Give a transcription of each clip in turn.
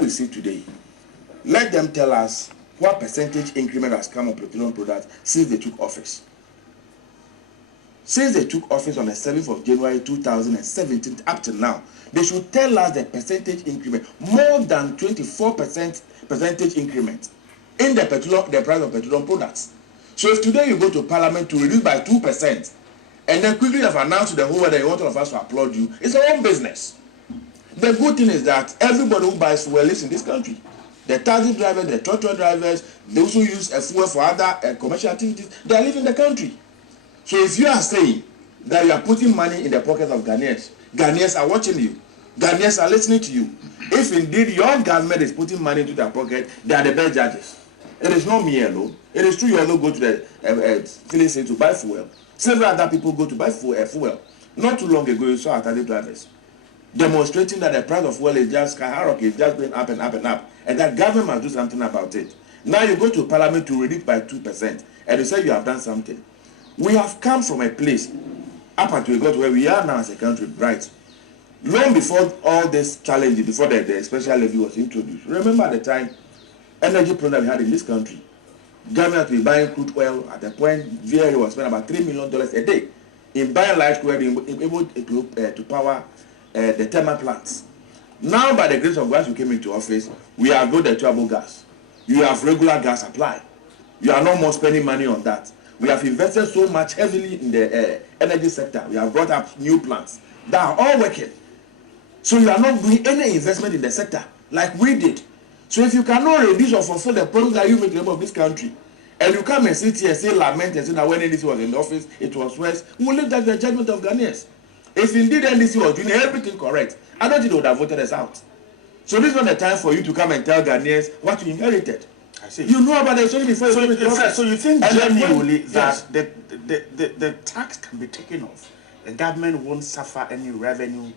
we sit today, let them tell us what percentage increment has come on petroleum products since they took office. Since they took office on the 7th of January 2017 up to now, they should tell us the percentage increment, more than 24% percentage increment in the price of petroleum products. So if today you go to Parliament to reduce by 2%, and then quickly have announced to the whole world that you want all of us to applaud you, it's their own business. The good thing is that everybody who buys fuel lives in this country. The taxi drivers, the truck drivers, those who use a fuel for other commercial activities, they are living in the country. So if you are saying that you are putting money in the pockets of Ghanaians, Ghanaians are watching you, Ghanaians are listening to you. If indeed your government is putting money into their pocket, they are the best judges. It is not me alone. It is true you alone go to the filling station to buy fuel. Several other people go to buy fuel. Not too long ago, you saw our taxi drivers demonstrating that the price of fuel is just skyrocketing, it's just going up and up and up, and that government must do something about it. Now you go to Parliament to reduce by 2%, and you say you have done something. We have come from a place up until we got where we are now as a country, right? Long before all this challenge, before the special levy was introduced, remember at the time, energy problem we had in this country, government was buying crude oil at the point VRA was spending about $3 million a day in buying light oil, able to power the thermal plants. Now, by the grace of God, we came into office, we have got the trouble gas. You have regular gas supply. You are no more spending money on that. We have invested so much heavily in the energy sector. We have brought up new plants that are all working. So you are not doing any investment in the sector like we did. So if you cannot reduce or fulfill the promise that you make the of this country, and you come and sit here and say lament and say that when NDC was in the office, it was worse, we will leave that the judgment of Ghanaians. If indeed NDC was doing everything correct, I don't think they would have voted us out. So this is not the time for you to come and tell Ghanaians what you inherited. I see. You know about the story before you came into office. So you think genuinely that the tax can be taken off, the government won't suffer any revenue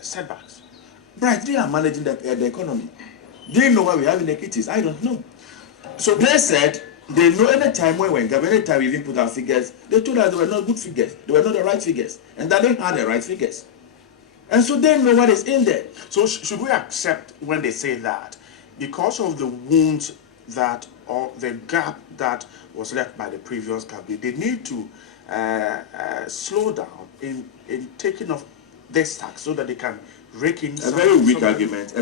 setbacks? Right, they are managing the economy. They know why we have inequities. I don't know. So they said they know any time any time we even put our figures, they told us they were not good figures, they were not the right figures, and that they had the right figures. And so they know what is in there. So should we accept when they say that because of the wounds that or the gap that was left by the previous government, they need to slow down in taking off this tax so that they can rake in a very weak argument.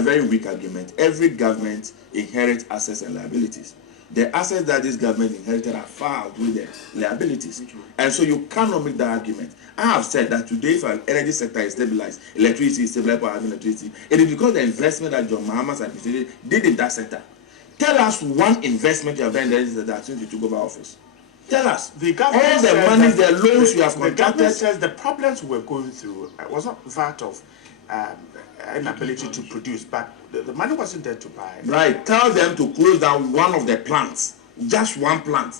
Every government inherits assets and liabilities. The assets that this government inherited are far outweigh the liabilities. And so you cannot make that argument. I have said that today, if our energy sector is stabilized, electricity is stabilized for having electricity, it is because the investment that John Mahama's administration did in that sector. Tell us one investment you have done in the energy sector since you took over office. Tell us. The government all the money, the loans you have contracted. The government says the problems we were going through was not that of inability to produce, but the money wasn't there to buy. Right. Tell them to close down one of the plants, just one plant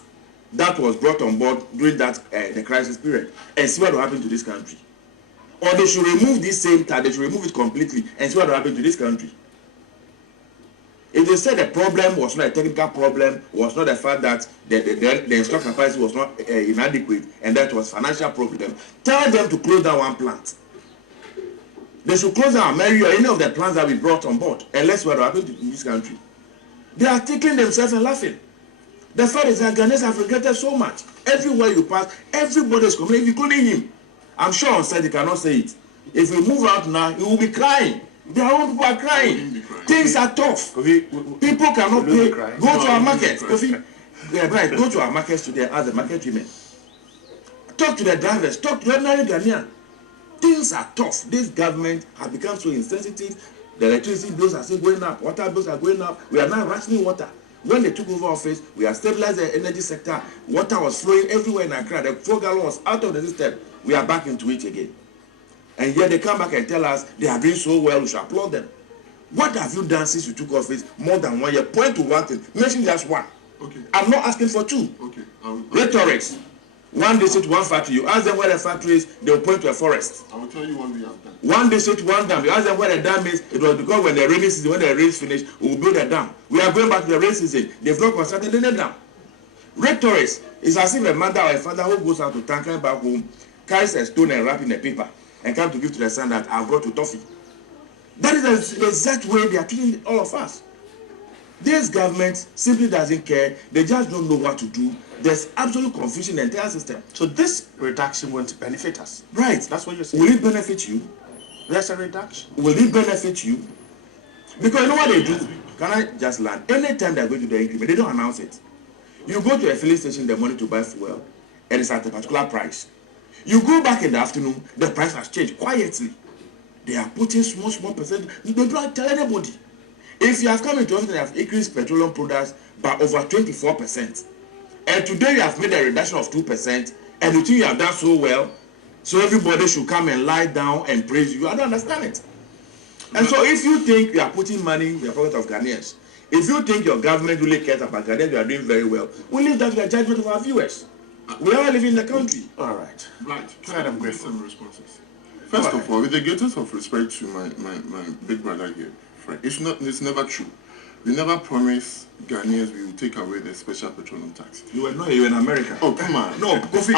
that was brought on board during that the crisis period, and see what will happen to this country. Or they should remove this same tax, they should remove it completely and see what will happen to this country. If they said the problem was not a technical problem, was not the fact that the installed capacity was not inadequate, and that was financial problem, tell them to close down one plant. They should close down Mary or any of the plants that we brought on board, unless what will happen in this country. They are tickling themselves and laughing. The fact is that Ghanaians have regretted so much. Everywhere you pass, everybody is complaining, including him. I'm sure on site he cannot say it. If we move out now, he will be crying. Their own people are crying. Things are tough. People cannot pay. Go to our market. Right, go to our markets today and ask the market women. Talk to the drivers. Talk to the ordinary Ghanaian. Things are tough. This government has become so insensitive. The electricity bills are still going up. Water bills are going up. We are now rationing water. When they took over office, we have stabilized the energy sector. Water was flowing everywhere in Accra. The 4 gallon was out of the system. We are back into it again. And yet they come back and tell us they are doing so well, we should applaud them. What have you done since you took office more than 1 year? Point to one thing. Mention just one. Okay. I'm not asking for two. Okay. Rhetorics. One district, one factory. You ask them where the factory is, they will point to a forest. I will tell you what we have done. One district, one dam. You ask them where the dam is, it was because when the rainy season, when the rains finish, we will build a dam. We are going back to the rain season. They've not constructed any dam. Rhetorics is as if a mother or a father who goes out to Tankan back home, carries a stone and wrap in a paper, and come to give to the son that I've brought to toffee. That is the exact way they are treating all of us. This government simply doesn't care. They just don't know what to do. There's absolute confusion in the entire system. So this reduction won't benefit us. Right. That's what you're saying. Will it benefit you? There's a reduction. Will it benefit you? Because you know what they do? Can I just land? Anytime they're going to the increment, they don't announce it. You go to a filling station in the morning to buy fuel, and it's at a particular price. You go back in the afternoon, the price has changed quietly. They are putting small percent. They don't tell anybody. If you have come into office and have increased petroleum products by over 24%, and today you have made a reduction of 2%, and you think you have done so well, so everybody should come and lie down and praise you, I don't understand it. And so if you think you are putting money in the pocket of Ghanaians, if you think your government really cares about Ghanaians, you are doing very well, we leave that to the judgment of our viewers. We are living in the country. All right. Right. Fred, I'm grateful. Some responses. First of all, with the greatest of respect to my big brother here, Fred, it's never true. We never promised Ghanaians we will take away the special petroleum tax. You were not, you were in America. Oh, come on. No, Kofi,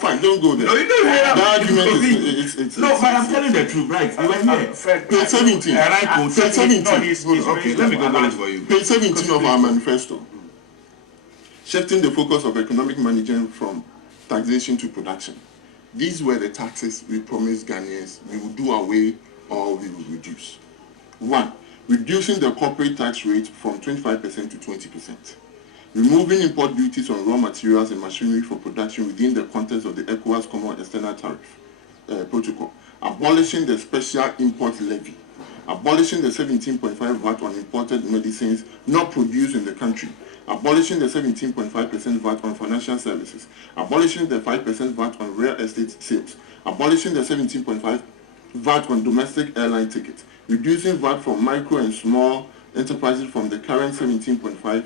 Fine, don't go there. No, you don't hear that argument is no, but I'm telling the truth, right? You were here. Fred, Page 17. Page 17. No, he's Okay, let me go back for you. Page 17 of our manifesto. Shifting the focus of economic management from taxation to production. These were the taxes we promised Ghanaians we would do away or we would reduce. 1. Reducing the corporate tax rate from 25% to 20%. Removing import duties on raw materials and machinery for production within the context of the ECOWAS Common External Tariff Protocol. Abolishing the special import levy. Abolishing the 17.5 VAT on imported medicines not produced in the country. Abolishing the 17.5% VAT on financial services. Abolishing the 5% VAT on real estate sales. Abolishing the 17.5 VAT on domestic airline tickets. Reducing VAT for micro and small enterprises from the current 17.5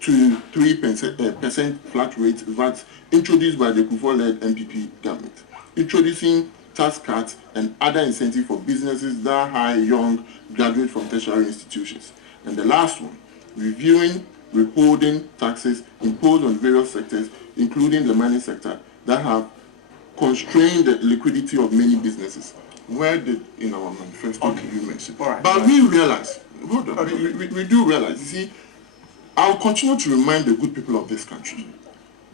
to 3% flat rate VAT introduced by the Kufuor-led NPP government. Introducing tax cuts and other incentives for businesses that hire young graduates from tertiary institutions. And the last one, reviewing withholding taxes imposed on various sectors, including the mining sector, that have constrained the liquidity of many businesses. Where did in our manifesto you mention? Right. But we realize, hold on, we do realize, you see, I'll continue to remind the good people of this country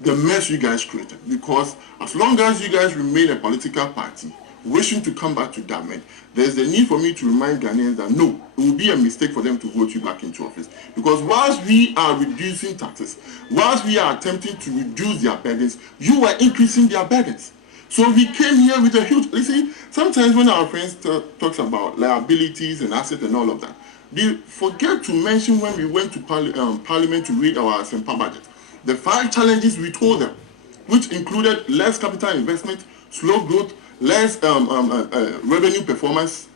the mess you guys created, because as long as you guys remain a political party wishing to come back to government, there's the need for me to remind Ghanaians that no, it will be a mistake for them to vote you back into office. Because whilst we are reducing taxes, whilst we are attempting to reduce their burdens, you are increasing their burdens. So we came here with a huge, you see, sometimes when our friends talks about liabilities and assets and all of that, they forget to mention when we went to Parliament to read our Sempa budget, the 5 challenges we told them, which included less capital investment, slow growth, less revenue performance,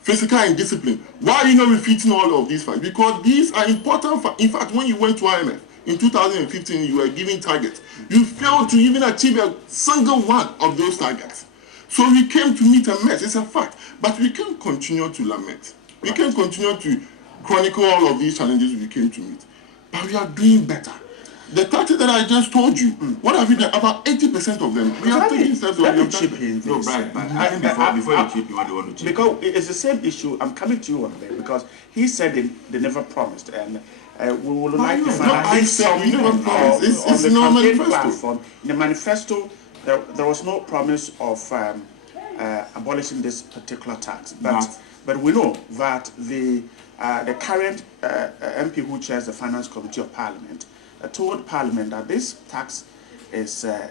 physical indiscipline. Why are you not repeating all of these facts? Because these are important. In fact, when you went to IMF in 2015, you were giving targets. You failed to even achieve a single one of those targets. So we came to meet a mess. It's a fact. But we can't continue to lament. We can't continue to chronicle all of these challenges we came to meet. But we are doing better. The taxes that I just told you, what have we done? About 80% of them. We are taking steps. Let me chip in No, this. Brian, but before you chip in, what do you want to chip? Because it's the same issue. I'm coming to you on that because he said they never promised, and we would like to find out. I said we never promised. It's in our manifesto. Platform. In the manifesto, there was no promise of abolishing this particular tax, but we know that the current MP who chairs the Finance Committee of Parliament told Parliament that this tax is a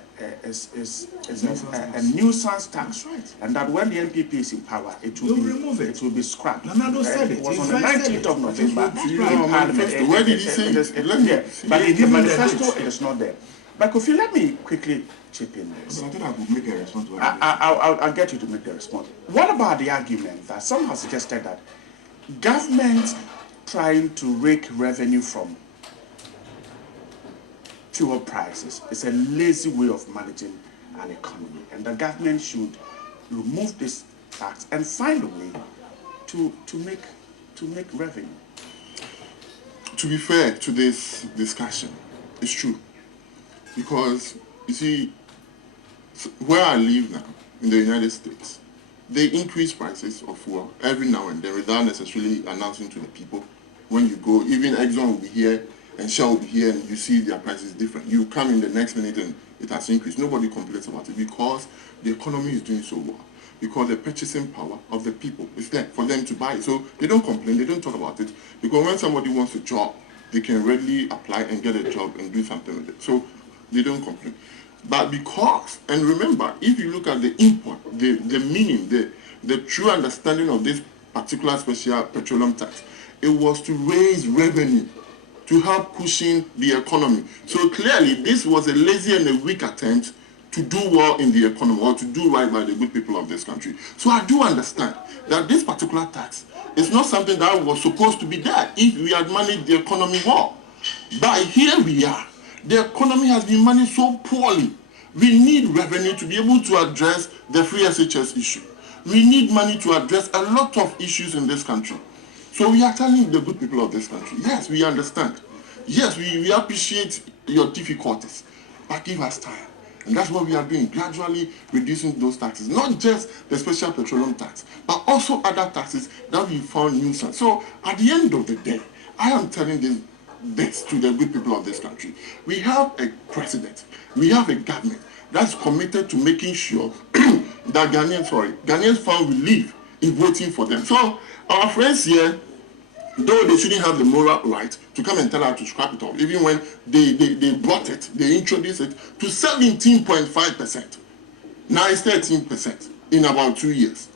nuisance tax, right. and that when the NPP is in power, it will remove it. It will be scrapped. Nana said it. It was He on the said 19th of November in Our Parliament. manifesto. Where did he say it? Let me see. But in the Give me the manifesto, dates. it is not there. But Kofi, let me quickly chip in this. I think I could make a response to what I'll get you to make the response. What about the argument that some have suggested that government trying to rake revenue from fuel prices is a lazy way of managing an economy, and the government should remove this tax and find a way to make revenue? To be fair to this discussion, it's true. Because, you see, where I live now, in the United States, they increase prices of fuel every now and then without necessarily announcing to the people. When you go, even Exxon will be here and Shell will be here, and you see their prices different. You come in the next minute and it has increased. Nobody complains about it because the economy is doing so well. Because the purchasing power of the people is there for them to buy it. So they don't complain, they don't talk about it. Because when somebody wants a job, they can readily apply and get a job and do something with it. So they don't complain. But because, and remember, if you look at the import, the meaning, the true understanding of this particular special petroleum tax, it was to raise revenue, to help cushion the economy. So clearly, this was a lazy and a weak attempt to do well in the economy or to do right by the good people of this country. So I do understand that this particular tax is not something that was supposed to be there if we had managed the economy well. But here we are. The economy has been managed so poorly. We need revenue to be able to address the free SHS issue. We need money to address a lot of issues in this country. So we are telling the good people of this country, yes, we understand. Yes, we appreciate your difficulties, but give us time. And that's what we are doing, gradually reducing those taxes. Not just the special petroleum tax, but also other taxes that we found nuisance. So at the end of the day, I am telling this to the good people of this country. We have a president, we have a government that's committed to making sure that Ghanaians found relief in voting for them. So our friends here, though they shouldn't have the moral right to come and tell us to scrap it off, even when they brought it, they introduced it to 17.5%. Now it's 13% in about 2 years.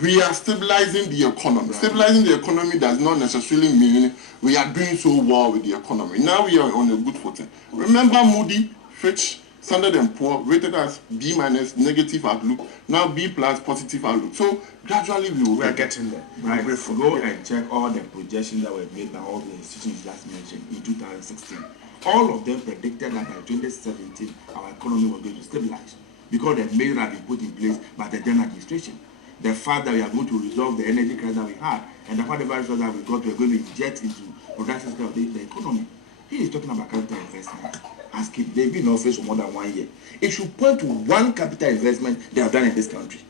We are stabilizing the economy. Right. Stabilizing the economy does not necessarily mean we are doing so well with the economy. Now we are on a good footing. Remember Moody, Fitch, Standard & Poor rated as B-, negative outlook, now B+, positive outlook. So gradually we are getting there. Right. Go and check all the projections that were made by all the institutions just mentioned in 2016. All of them predicted that by 2017 our economy was going to stabilize because the measures had been put in place by the then administration. The fact that we are going to resolve the energy crisis that we had, and the whatever resources that we got, we are going to inject into production of the economy. He is talking about capital investment. Ask him, they've been in office for more than 1 year. It should point to one capital investment they have done in this country.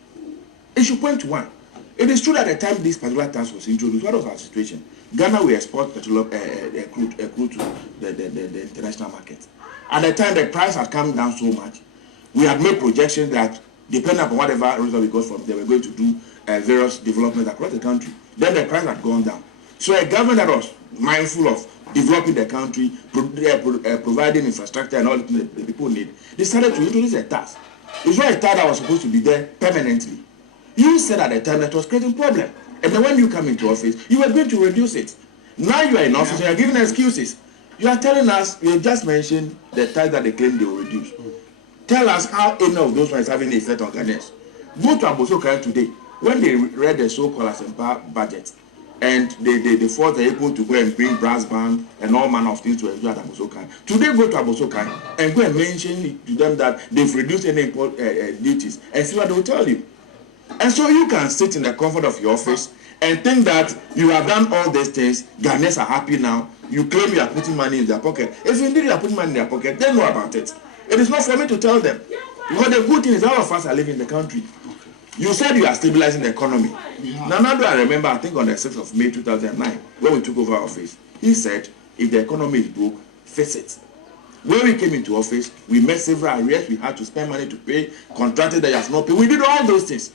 It should point to one. It is true that at the time this particular tax was introduced, what was our situation? Ghana will export petroleum crude to the international market. At the time the price had come down so much, we had made projections that depending upon whatever result we got from them, we were going to do various developments across the country. Then the price had gone down. So a government that was mindful of developing the country, providing infrastructure and all the people need, decided to introduce a tax. It's not a tax that was supposed to be there permanently. You said at the time that was creating problem. And then when you come into office, you were going to reduce it. Now you are in office and you are giving excuses. You are telling us, you just mentioned the tax that they claim they will reduce. Tell us how any of those ones having an effect on Ghanaians. Go to Abosokai today. When they read the so-called Asempa budget, and they thought they were able to go and bring brass band and all manner of things to enjoy at Abosokai. Today go to Abosokai and go and mention to them that they've reduced any import duties and see what they will tell you. And so you can sit in the comfort of your office and think that you have done all these things, Ghanaians are happy now, you claim you are putting money in their pocket. If indeed you are putting money in their pocket, they know about it. It is not for me to tell them. Because the good thing is all of us are living in the country. You said you are stabilizing the economy. Now do I remember, I think on the 6th of May 2009, when we took over office, he said, if the economy is broke, fix it. When we came into office, we met several arrears, we had to spend money to pay, contracted that you have not paid. We did all those things.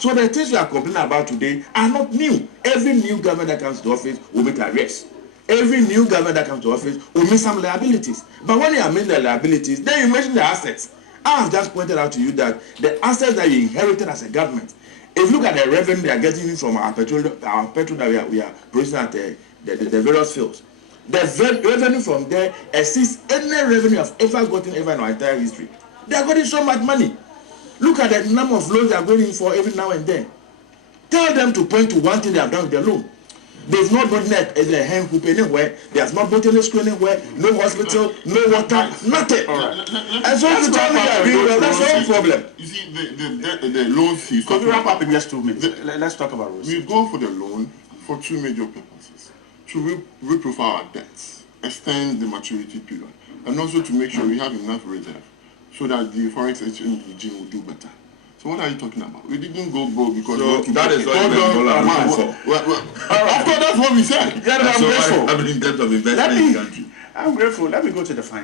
So the things we are complaining about today are not new. Every new government that comes to office will make arrests. Every new government that comes to office will make some liabilities. But when you are making the liabilities, then you mention the assets. I have just pointed out to you that the assets that you inherited as a government, if you look at the revenue they are getting from our petrol that we are producing at the various fields, the revenue from there exceeds any revenue I've ever gotten in our entire history. They are getting so much money. Look at the number of loans they are going in for every now and then. Tell them to point to one thing they have done with their loan. They've not gotten a hand hoop anywhere. They have not bought any school anywhere. No hospital, no water, nothing. And so you tell me that that's no problem. You see, the loan fees. Could we wrap up in just 2 minutes? Let's talk about ROSI. We go for the loan for two major purposes. To reprofile our debts, extend the maturity period, and also to make sure we have enough reserve so that the forex exchange regime will do better. So what are you talking about? We didn't go broke because So we want to that is what you went for. Of course, that's what we said. Yeah, I'm So grateful. I mean, in terms of investment in the country. I'm grateful. Let me go to the final.